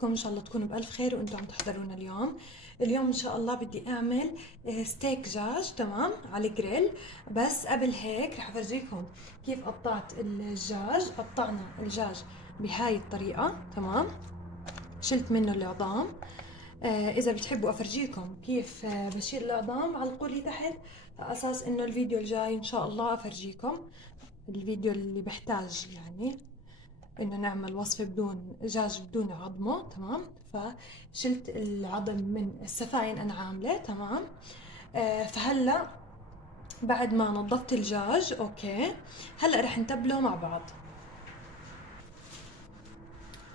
صحتكم ان شاء الله تكونوا بالف خير وانتم عم تحضرونا اليوم ان شاء الله بدي اعمل ستيك دجاج تمام على الجريل. بس قبل هيك رح افرجيكم كيف قطعت الدجاج. قطعنا الدجاج بهاي الطريقة تمام، شلت منه العظام. اذا بتحبوا افرجيكم كيف بشيل العظام علقولي تحت، على اساس انه الفيديو الجاي ان شاء الله افرجيكم الفيديو اللي بحتاج يعني انه نعمل وصفة بدون دجاج بدون عظمه تمام. فشلت العظم من السفاين انا عاملة تمام. فهلا بعد ما نظفت الدجاج اوكي، هلا رح نتبله مع بعض.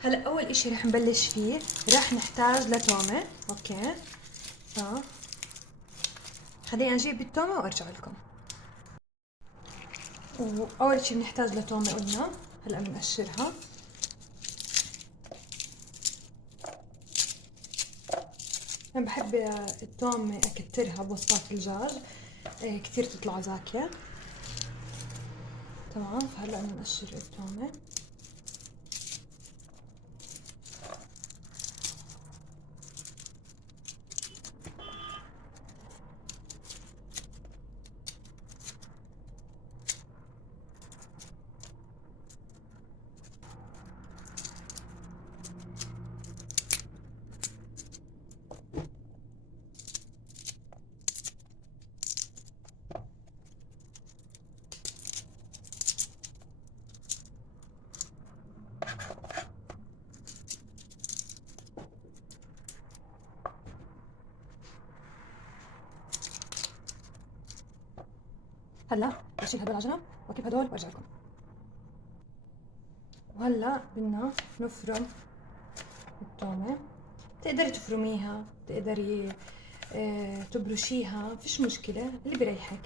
هلا اول اشي رح نبلش فيه، رح نحتاج لتومة اوكي. ف خليني اجيب التومة وارجع لكم. واول شي بنحتاج لتومة قلنا، هلا بنقشرها. انا بحب التومة اكترها بوسطات الدجاج، كثير تطلع زاكية تمام. فهلا بنقشر التومة. هلا بشيل هدول على جنب واكب هدول وارجع لكم. وهلا بدنا نفرم التومة. تقدري تفرميها، تقدري تبرشيها، فيش مشكلة اللي بريحك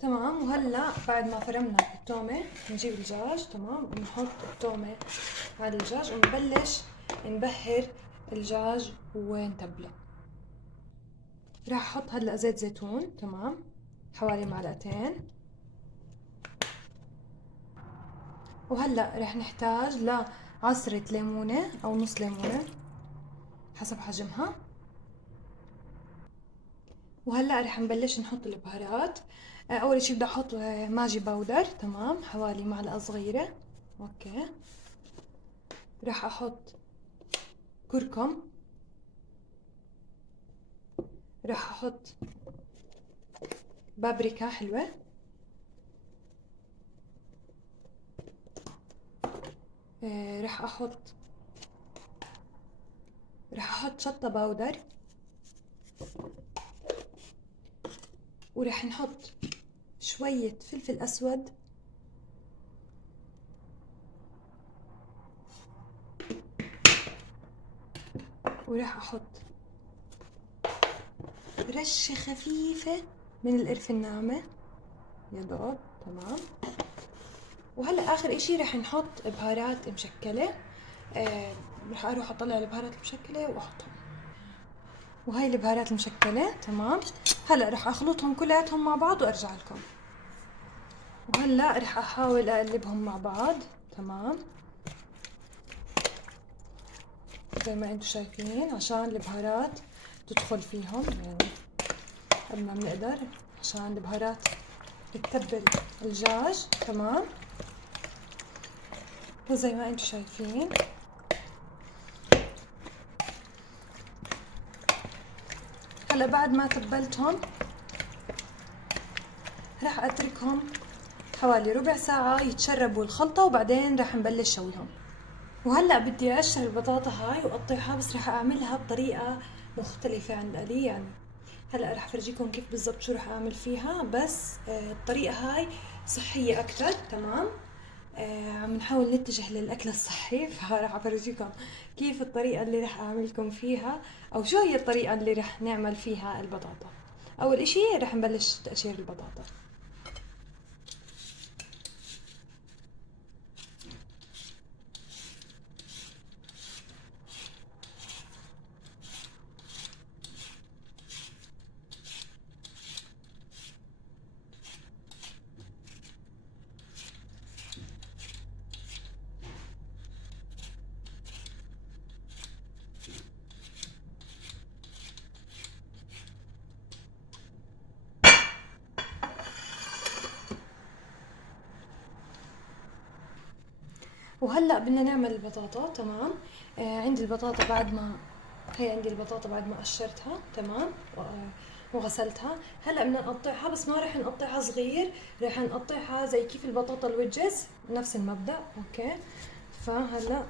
تمام. وهلا بعد ما فرمنا التومة نجيب الدجاج تمام، ونحط التومة على الدجاج ونبلش نبهر الدجاج ونتبله. راح احط هلا زيت زيتون تمام، حوالي معلقتين. وهلا رح نحتاج لعصرة ليمونة او نص ليمونة حسب حجمها. وهلا رح نبلش نحط البهارات. اول شي بدي احط ماجي باودر تمام، حوالي معلقة صغيرة اوكي. رح احط كركم، رح احط بابريكا حلوة، رح احط شطة باودر، ورح نحط شوية فلفل اسود، ورح احط رشة خفيفة من القرفة الناعمة يا دوب تمام. وهلا اخر اشي رح نحط بهارات مشكلة. رح اروح اطلع البهارات المشكلة واحطهم. وهاي البهارات المشكلة تمام. هلا رح اخلطهم كلياتهم مع بعض وارجع لكم. وهلا رح احاول اقلبهم مع بعض تمام زي ما انتم شايفين، عشان البهارات تدخل فيهم يعني قد ما بنقدر، عشان البهارات تتبل الدجاج تمام. وزي ما انتم شايفين هلا بعد ما تبلتهم راح اتركهم حوالي ربع ساعة يتشربوا الخلطة، وبعدين راح نبلش شويهم. وهلا بدي اقشر البطاطا هاي واقطعها، بس راح اعملها بطريقة مختلفة عن الآلية يعني. هلا راح افرجيكم كيف بالضبط شو راح اعمل فيها، بس الطريقة هاي صحية اكتر تمام. عم نحاول نتجه للاكل الصحي، فراح افرجيكم كيف الطريقة اللي راح اعملكم فيها، او شو هي الطريقة اللي راح نعمل فيها البطاطا. اول اشي راح نبلش تقشير البطاطا. وهلا بدنا نعمل البطاطا. تمام. عندي البطاطا بعد ما هي عندي البطاطا بعد ما قشرتها. تمام. وغسلتها. هلا بدنا نقطعها، بس ما رح نقطعها صغير، رح نقطعها زي كيف البطاطا الوجز، نفس المبدأ. اوكي. فهلا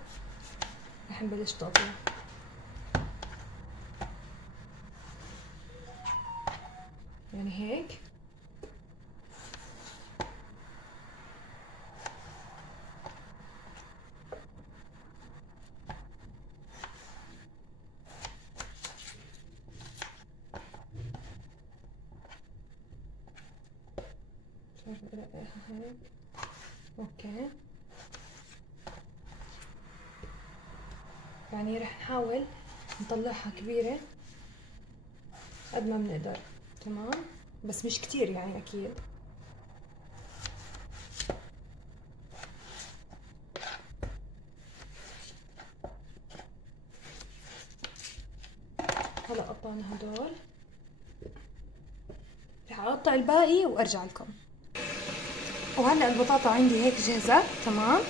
رح نبلش تقطيع. يعني هيك. مش عارفة ألاقيها هيك. اوكي. يعني رح نحاول نطلعها كبيرة قد ما بنقدر. تمام. بس مش كتير يعني اكيد. هلا قطعنا هدول، رح اقطع الباقي وارجع لكم. وهلا البطاطا عندي هيك جاهزة. تمام.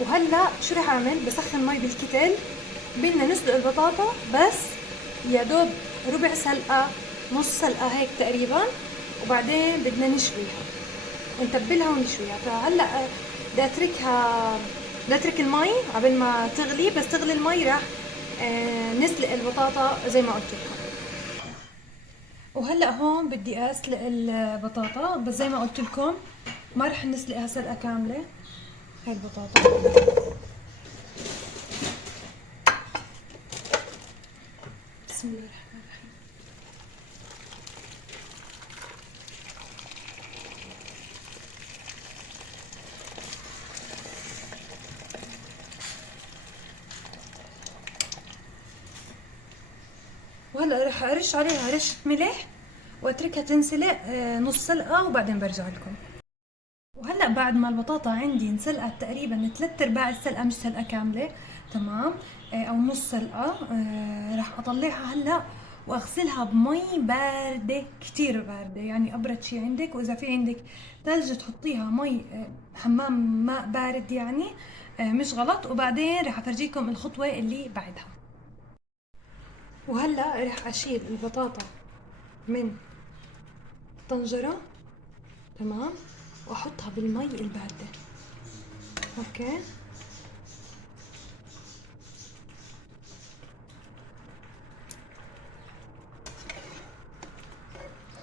وهلا شو رح اعمل؟ بسخن مي بالكتل. بدنا نسلق البطاطا بس يا دوب ربع سلقة، نص سلقة هيك تقريبا، وبعدين بدنا نشويها، نتبلها ونشويها. فهلا بدي اتركها، بدي اترك المي قبل ما تغلي. بس تغلي المي رح نسلق البطاطا زي ما قلت لكم. وهلا هون بدي اسلق البطاطا، بس زي ما قلت لكم ما رح نسلقها سلقة كاملة. هاي البطاطا. بسم الله الرحمن الرحيم. وهلا رح ارش عليها رشة ملح واتركها تنسلق نص سلقة، وبعدين برجع لكم. وهلا بعد ما البطاطا عندي انسلقت تقريبا 3/4 السلقة، مش سلقة كاملة. تمام. او نص سلقة. رح اطلعها هلا واغسلها بمي باردة، كتير باردة، يعني ابرد شي عندك. واذا في عندك ثلج تحطيها مي حمام ماء بارد يعني مش غلط. وبعدين رح افرجيكم الخطوة اللي بعدها. وهلا رح اشيل البطاطا من الطنجرة. تمام. واحطها بالمي الباردة. اوكي.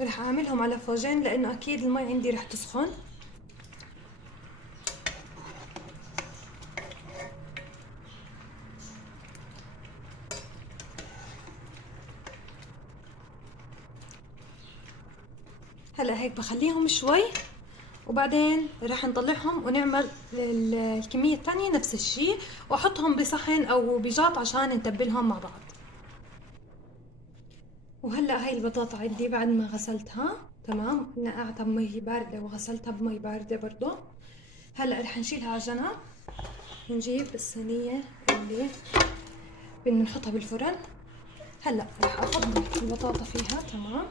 رح اعملهم على فوجين لانه اكيد المي عندي رح تسخن. هلا هيك بخليهم شوي، وبعدين رح نطلعهم ونعمل الكمية الثانية نفس الشي، واحطهم بصحن او بجاط عشان نتبلهم مع بعض. وهلا هاي البطاطا عندي بعد ما غسلتها. تمام. نقعتها بمي باردة وغسلتها بمي باردة برضو. هلا رح نشيلها على جنب. نجيب الصينية اللي بدنا نحطها بالفرن. هلا رح افضي البطاطا فيها. تمام.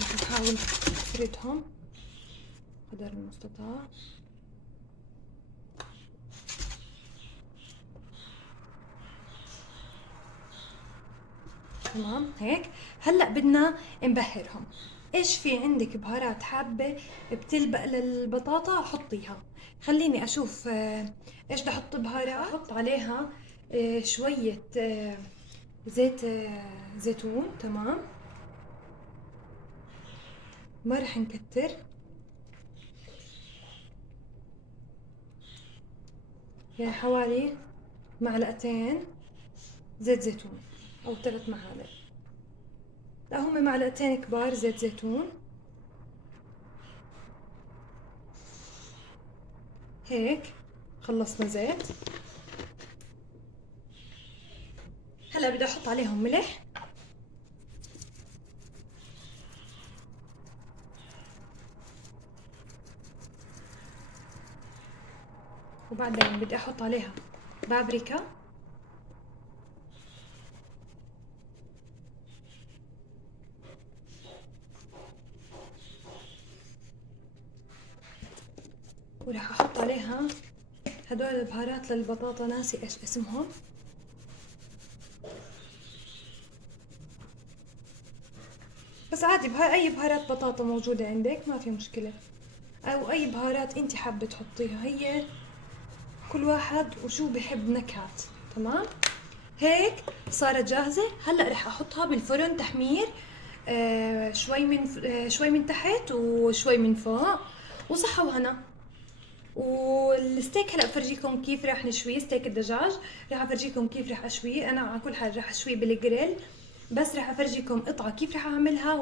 رح نحاول نفردهم قدر المستطاع. تمام هيك. هلا بدنا نبهرهم. ايش في عندك بهارات حابة بتلبق للبطاطا حطيها. خليني اشوف ايش بدي احط بهارات. احط عليها شوية زيت زيتون. تمام. ما رح نكتر. يعني حوالي معلقتين زيت زيتون او 3 معالق. لا، هم معلقتين كبار زيت زيتون. هيك خلصنا زيت. هلا بدي احط عليهم ملح. وبعدين بدي احط عليها بابريكا. وراح احط عليها هدول البهارات للبطاطا ناسي ايش اسمهم. بس عادي اي بهارات بطاطا موجودة عندك ما في مشكلة، او اي بهارات انت حابة تحطيها، هي كل واحد وشو بحب نكهات. تمام، هيك صارت جاهزة. هلا رح احطها بالفرن تحمير، شوي من تحت وشوي من فوق، وصحة وهنا. والستيك هلا بفرجيكم كيف رح نشويه، ستيك الدجاج رح افرجيكم كيف رح اشويه. انا على كل حال رح اشويه بالجريل، بس رح افرجيكم قطعة كيف رح اعملها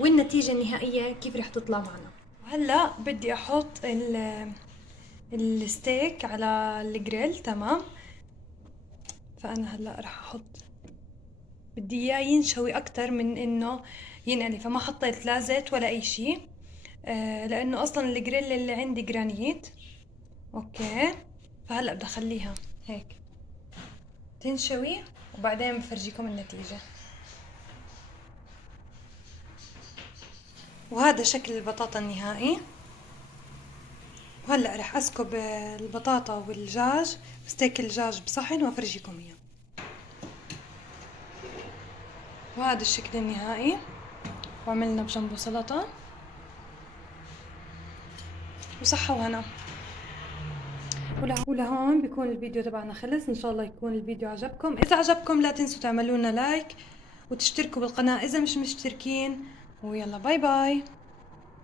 والنتيجة النهائية كيف رح تطلع معنا. هلا بدي احط الستيك على الجريل. تمام، فانا هلا رح احط، بدي اياه ينشوي اكتر من انه ينقلي، فما حطيت لا زيت ولا اي شيء، لانه اصلا الجريل اللي عندي جرانيت. اوكي، فهلا بدي اخليها هيك تنشوي وبعدين بفرجيكم النتيجة. وهذا شكل البطاطا النهائي. وهلا رح اسكب البطاطا والدجاج، ستيك الدجاج بصحن وافرجيكم اياه. وهذا الشكل النهائي، وعملنا بجنبه سلطة وصحة وهنا. ولهون بيكون الفيديو تبعنا خلص. ان شاء الله يكون الفيديو عجبكم. اذا عجبكم لا تنسوا تعملوا لنا لايك وتشتركوا بالقناة اذا مش مشتركين. ويلا باي باي.